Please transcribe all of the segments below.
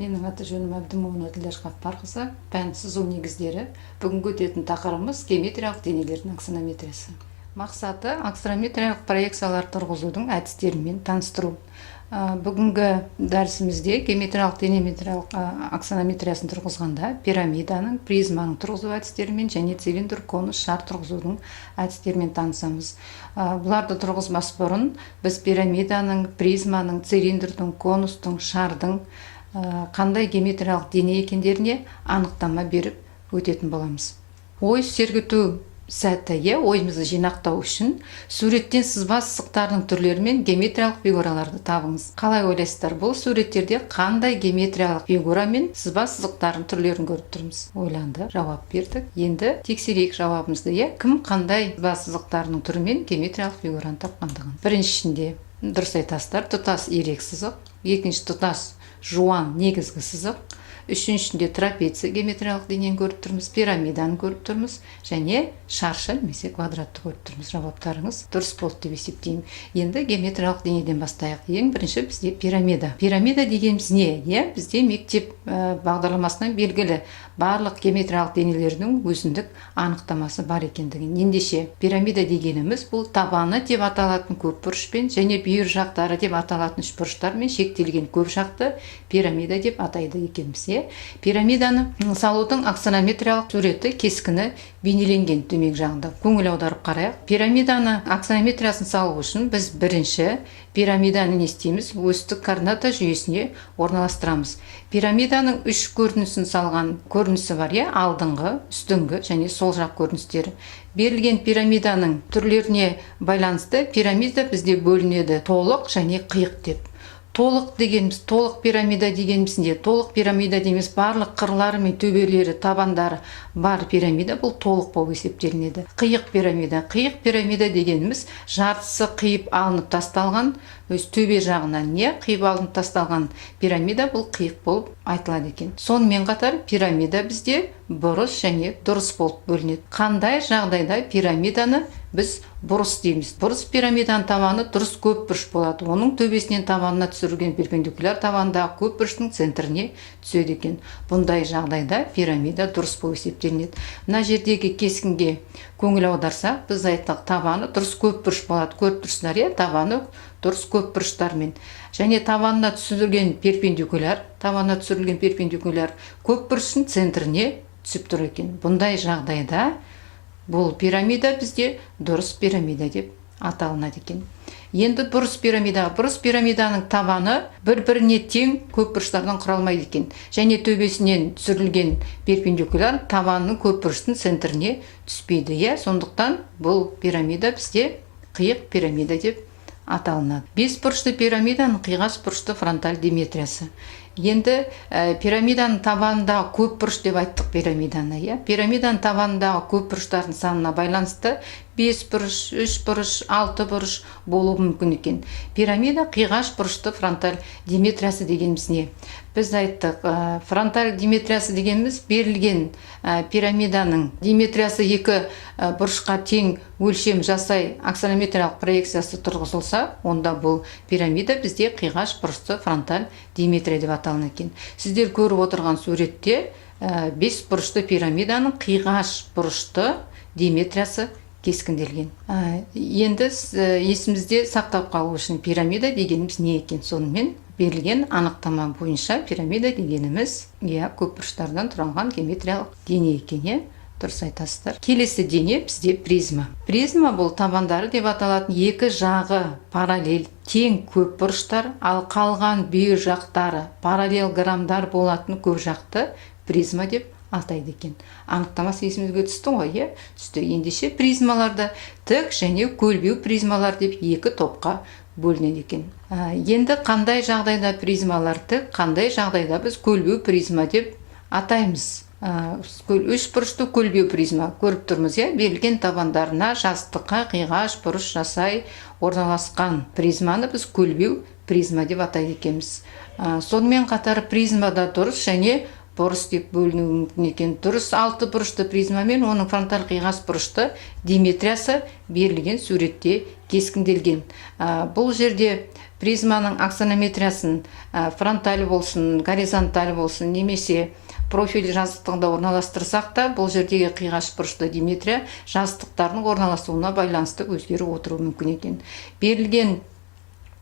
Менің аты жөнім Әбдімомын Ділдаш Қаппарқызы. Пән сызу негіздері. Бүгінгі өтетін тақырыбымыз геометриялық денелердің аксонометриясы. Мақсаты аксонометриялық проекциялар тұрғызудың әдістерімен таныстыру. Бүгінгі дәрісімізде геометриялық денеметриялық аксонометриясын тұрғызғанда пирамиданың, призманың тұрғызу әдістерімен және цилиндр, конус, шар тұрғызудың әдістерімен танысамыз. Бұларды тұрғызбас бұрын біз пирамиданың, призманың, цилиндрдің, конустың, шардың қандай геометриялық дене екендеріне анықтама беріп өтетін боламыз. Ой сергіту сәті, ойымызды жинақтау үшін суреттен сызба сызықтардың түрлері мен геометриялық фигураларды табыңыз. Қалай ойлайсыздар, бұл суреттерде қандай геометриялық фигура мен сызба сызықтардың түрлерін көріп тұрмыз? Ойланды, жауап бердік. Енді тексерейік жауабымызды. Кім қандай сызба сызықтарының түрі мен геометриялық фигураны тапқандығын. Біріншісінде дұрыс айтасыздар, тұтас ирек сызық, екінші тұтас жуан негізгі сызық, үшіншісінде трапеция геометриялық денені көріп тұрмыз, пирамиданы көріп тұрмыз және шаршы немесе квадратты көріп тұрмыз. Жауаптарыңыз дұрыс болды деп есептеймін. Енді геометриялық денеден бастайық. Ең бірінші бізде пирамида. Пирамида дегеніміз не? Бізде мектеп бағдарламасынан белгілі барлық геометриялық денелердің өзіндік анықтамасы бар екендігін. Ендеше пирамида дегеніміз бұл табаны деп аталатын көпбұрышпен және бүйір жақтары деп аталатын үшбұрыштармен шектелген көпжақты пирамида деп атайды екенбіз. Пирамиданы салудың аксонометриялық суреті кескіні бейнеленген төмен жағында. Көңіл аударып қарайық. Пирамиданы аксонометриясын салу үшін біз бірінші пирамиданы не істейміз? Осьтік координата жүйесіне орналастырамыз. Пирамиданың үш көрінісін салған көрінісі бар, алдыңғы, үстіңгі және сол жақ көріністері. Берілген пирамиданың түрлеріне байланысты пирамида бізде бөлінеді толық және қиық деп. Толық дегеніміз, толық пирамида дегеніміз не? Толық пирамида дейміз барлық қырлары мен төбелері, табандары бар пирамида, бұл толық болып есептелінеді. Қиық пирамида дегеніміз жартысы қиып алынып тасталған, өз төбе жағынан қиып алынып тасталған пирамида, бұл қиық болып айтылады екен. Сонымен қатар пирамида бізде бұрыс және дұрыс болып бөлінеді. Қандай жағдайда пирамиданы біз бұрыс дейміз? Бұрыс пирамиданың табаны дұрыс көпбұрыш болады. Оның төбесінен табанына түсірілген перпендикуляр табандағы көпбұрыштың центріне түседі екен. Бұндай жағдайда пирамида дұрыс болып есептелінеді. Мына жердегі кескінге көңіл аударсақ, біз айттық, табаны дұрыс көпбұрыш болады. Көріп тұрсыздар, табаны дұрыс көпбұрыштармен. Және табанына түсірілген перпендикуляр көпбұрыштың центріне түсіп тұр екен. Бұндай жағдайда бұл пирамида бізде дұрыс пирамида деп аталынады екен. Енді бұрыс пирамиданың табаны бір-біріне тең көпбұрыштардан құралмайды екен. Және төбесінен түсірілген перпендикуляр табанның көпбұрыштың центріне түспейді. Сондықтан бұл пирамида бізде қиық пирамида деп аталынады. Бес бұрышты пирамиданың қиғаш бұрышты фронталь диметриясы. Енді пирамиданың табанындағы көпбұрыш деп айттық пирамиданы. Пирамиданың табанындағы көпбұрыштардың санына байланысты 5 бұрыш, 3 бұрыш, 6 бұрыш болуы мүмкін екен. Пирамида қиғаш бұрышты фронталь диметриясы дегеніміз не? Біз айттық, фронталь диметриясы дегеніміз берілген пирамиданың диметриясы екі бұрышқа тең өлшем жасай аксонометриялық проекциясы тұрғызылса, онда бұл пирамида бізде қиғаш бұрышты фронталь диметрия деп аталынады екен. Сіздер көріп отырған суретте 5 бұрышты пирамиданың қиғаш бұрышты диметриясы кескінделген. Енді есімізде сақтап қалу үшін пирамида дегеніміз не екен? Сонымен берілген анықтама бойынша пирамида дегеніміз көпбұрыштардан тұрған геометриялық дене екен. Дұрыс айтасыздар. Келесі дене бізде призма. Призма бұл табандары деп аталатын екі жағы параллель тең көпбұрыштар, ал қалған бүйір жақтары параллелограммдар болатын көпжақты призма деп атайды екен. Анықтамасы есімізге түсті ғой? Түсті. Ендеше призмаларды тік және көлбеу призмалар деп екі топқа бөлінеді екен. Енді қандай жағдайда призмалар тік, қандай жағдайда біз көлбеу призма деп атаймыз? Үш бұрышты көлбеу призма көріп тұрмыз. Берілген табандарына жастыққа қиғаш бұрыш жасай орналасқан призманы біз көлбеу призма деп атайды екенбіз. Сонымен қатар призмада дұрыс және бұрыс деп бөлінуі мүмкін екен. Дұрыс 6 бұрышты призма мен оның фронталь қиғаш бұрышты диметриясы берілген суретте кескінделген. Бұл жерде призманың аксонометриясын фронталь болсын, горизонталь болсын, немесе профиль жазықтығында орналастырсақ та, бұл жердегі қиғаш бұрышты диметрия жазықтықтардың орналасуына байланысты өзгеріп отыруы мүмкін екен. Берілген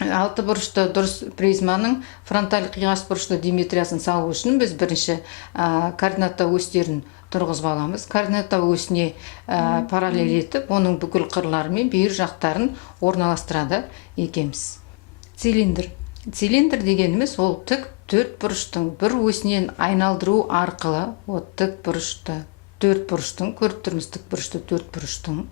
алты бұрышты дұрыс призманың фронталь қиғаш бұрышты диметриясын салу үшін біз бірінші координата осьтерін тұрғызып аламыз. Координата осіне параллель етіп, оның бүкіл қырлары мен бүйір жақтарын орналастырады екенбіз. Цилиндр. Цилиндр дегеніміз ол тік төрт бұрыштың бір осінен айналдыру арқылы, тік бұрышты төрт бұрыштың, көріп тұрмыз тік бұрышты төрт бұрыштың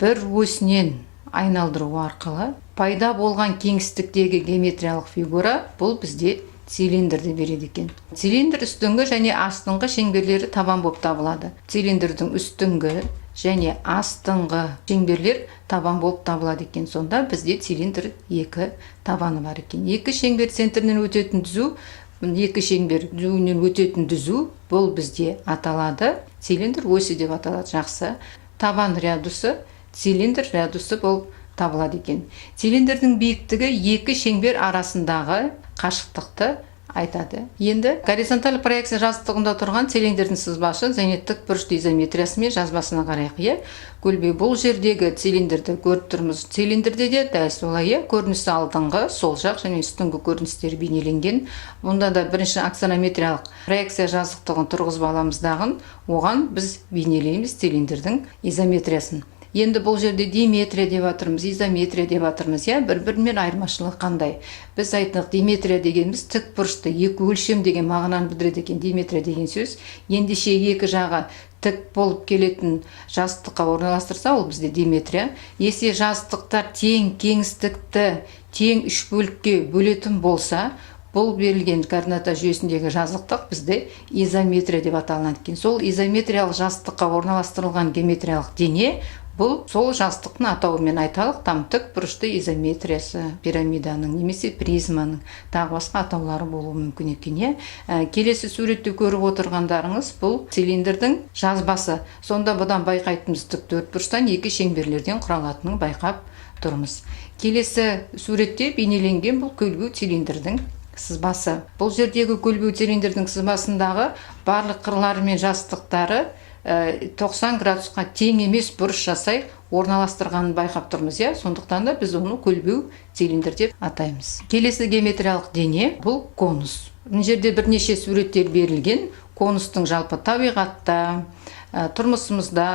бір осінен айналдыру арқылы пайда болған кеңістіктегі геометриялық фигура бұл бізде цилиндрді береді екен. Цилиндр үстіңгі және астыңғы шеңберлері табан болып табылады. Цилиндрдің үстіңгі және астыңғы шеңберлер табан болып табылады екен. Сонда бізде цилиндр екі табаны бар екен. Екі шеңбер центрінен өтетін түзу, екі шеңбер түзуінен өтетін түзу бұл бізде аталады цилиндр осі деп аталады. Жақсы. Табан радиусы цилиндр радиусы болып табылады екен. Цилиндрдің биіктігі екі шеңбер арасындағы қашықтықты айтады. Енді горизонталь проекция жазықтығында тұрған цилиндрдің сызбашы және тік бұрышты изометриясымен жазбасына қарайық. Көлбей бұл жердегі цилиндрді көріп тұрмыз. Цилиндрде де дәл солай көрінісі алдыңғы, сол жақ және үстіңгі көріністері бейнеленген. Бұнда да бірінші аксонометриялық проекция жазықтығын тұрғызып аламыздағын, оған біз бейнелейміз цилиндрдің изометриясын. Енді бұл жерде диметрия деп атырмыз, изометрия деп атырмыз. Бір-бірімен айырмашылығы қандай? Біз айттық, диметрия дегеніміз тік бұрышты, екі өлшем деген мағынаны білдіреді екен диметрия деген сөз. Ендеше екі жағы тік болып келетін жазықтыққа орналастырса, ол бізде диметрия. Есе жазықтықтар тең кеңістікті тең үш бөлікке бөлетін болса, бұл берілген координата жүйесіндегі жазықтық бізде изометрия деп аталынады екен. Сол изометриялық жазықтыққа орналастырылған геометриялық дене бұл сол жазықтықтың атауымен айталық, там тік бұрышты изометриясы, пирамиданың немесе призманың тағы басқа атаулары болуы мүмкін екен. Келесі суретте көріп отырғандарыңыз бұл цилиндрдің жазбасы. Сонда бұдан байқайтынымыз тік төрт бұрыштан екі шеңберлерден құралатынын байқап тұрмыз. Келесі суретте бейнеленген бұл көлбеу цилиндрдің сызбасы. Бұл жердегі көлбеу цилиндрдің сызбасындағы барлық қырлары мен жазықтықтары 90 градусқа тең емес бұрыш жасай орналастырғанын байқап тұрмыз. Сондықтан да біз оны көлбеу цилиндр деп атаймыз. Келесі геометриялық дене бұл конус. Бұл жерде бірнеше суреттер берілген. Конустың жалпы табиғатта, тұрмысымызда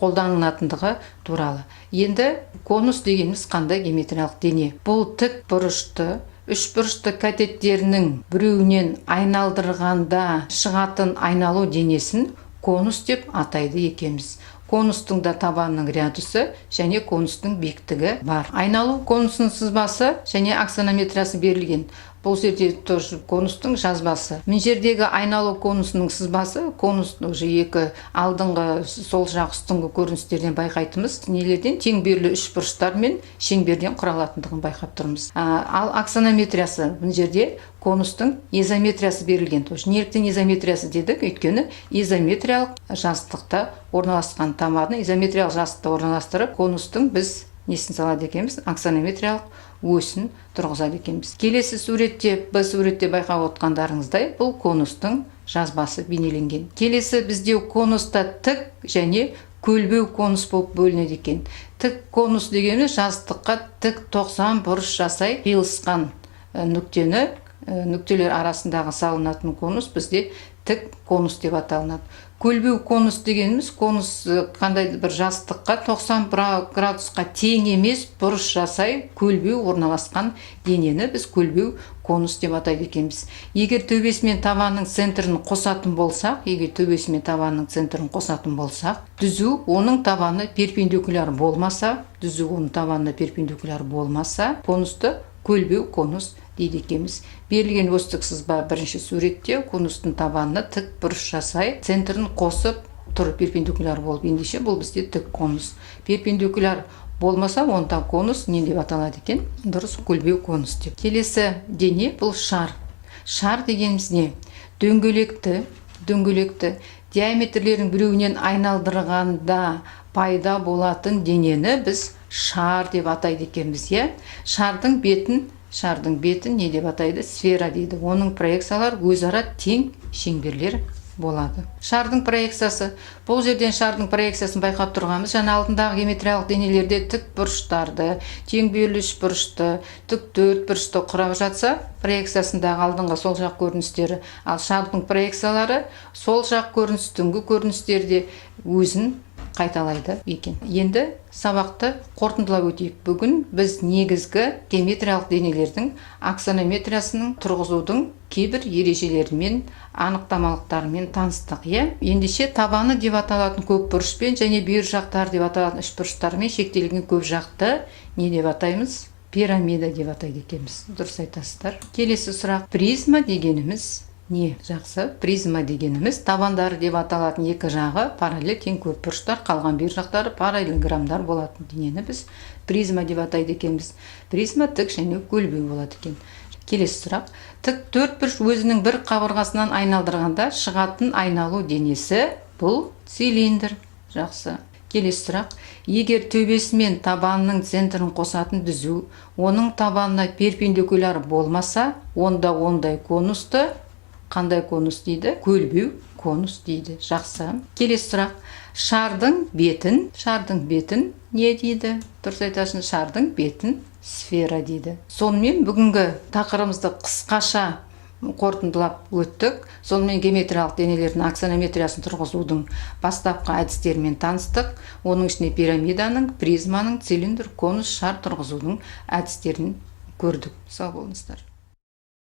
қолданылатындығы туралы. Енді конус дегеніміз қандай геометриялық дене? Бұл тік бұрышты үш бұрышты катеттерінің біреуінен айналдырғанда шығатын айналу денесін конус деп атайды екенбіз. Конустың да табанының радиусы және конустың биіктігі бар. Айналу конусының сызбасы және аксонометриясы берілген. Бұл жерде тоже конустың жазбасы. Мен жердегі айналу конусының сызбасы, конус уже екі алдыңғы сол жақ үстіңгі көріністерден байқайтымыз. Нелерден тең берілі үш бұрыштар мен шеңберден құралатындығын байқап тұрмыз. Ал аксонометриясы бұл жерде конустың изометриясы берілген. Неліктен изометриясы дедік? Өйткені изометриялық жазықтықта орналасқан тамадын изометриялық жазықтықта орналастырып, конустың біз несін салады екенбіз? Аксонометриялық өсін тұрғызады екенбіз. Келесі суретте, бұл суретте байқап отқандарыңыздай, бұл конустың жазбасы бейнеленген. Келесі бізде конуста тік және көлбеу конус болып бөлінеді екен. Тік конус дегеніміз жазықтыққа тік 90 бұрыш жасай қиылысқан нүктелер арасындағы салынатын конус бізде тік конус деп аталынады. Көлбеу конус дегеніміз конус қандай бір жазықтыққа 90 градусқа тең емес бұрыш жасай көлбеу орналасқан денені біз көлбеу конус деп атайды екенбіз. Егер төбесі мен табанның центрін қосатын болсақ, түзу оның табаны перпендикуляр болмаса, конусты көлбеу конус дейді екенбіз. Берілген осьтік сызба бірінші суретте конустың табанына тік бұрыш жасай, центрін қосып тұр перпендикуляр болып. Ендеше бұл бізде тік конус. Перпендикуляр болмаса, онда конус не деп аталады екен? Дұрыс, көлбеу конус деп. Келесі дене бұл шар. Шар дегеніміз не? Дөңгелекті диаметрлерін біреуінен айналдырғанда пайда болатын денені біз шар деп атайды екенбіз, иә. Шардың бетін не деп атайды? Сфера дейді. Оның проекциялар өзара тең шеңберлер болады. Шардың проекциясы. Бұл жерден шардың проекциясын байқап тұрғанбыз. Жаңа алдындағы геометриялық денелерде тік бұрыштарды, тең бүйірлі үшбұрышты, тік төртбұрышты құрап жатса, проекциясындағы алдыңғы сол жақ көріністері, ал шардың проекциялары сол жақ көрініс, түнгі көріністерде өзін қайталайды екен. Енді сабақты қорытындылап өтейік. Бүгін біз негізгі геометриялық денелердің аксонометриясының тұрғызудың кейбір ережелерімен, анықтамалықтарымен таныстық, иә. Ендеше табаны деп аталатын көп бұрышпен және бүйір жақтар деп аталатын үш бұрыштармен шектелген көп жақты не деп атаймыз? Пирамида деп атайды екенбіз. Дұрыс айтасыздар. Келесі сұрақ. Призма дегеніміз не? Жақсы. Призма дегеніміз табандары деп аталатын екі жағы параллель тең көп бұрыштар, қалған бүйір жақтары параллелограммдар болатын денені біз призма деп атайды екенбіз. Призма тік және көлбеу болады екен. Келесі сұрақ. Тік төртбұрыш өзінің бір қабырғасынан айналдырғанда шығатын айналу денесі бұл цилиндр. Жақсы. Келесі сұрақ. Егер төбесі мен табанының центрін қосатын түзу, оның табанына перпендикуляр болмаса, онда ондай конусты қандай конус дейді? Көлбеу конус дейді. Жақсы. Келесі сұрақ. Шардың бетін не дейді? Дұрыс айтасың, шардың бетін сфера дейді. Сонымен бүгінгі тақырыбымызды қысқаша қорытындылап өттік. Сонымен геометриялық денелердің аксонометриясын тұрғызудың бастапқы әдістерімен таныстық. Оның ішінде пирамиданың, призманың, цилиндр, конус, шар тұрғызудың әдістерін көрдік. Сау болыңыздар.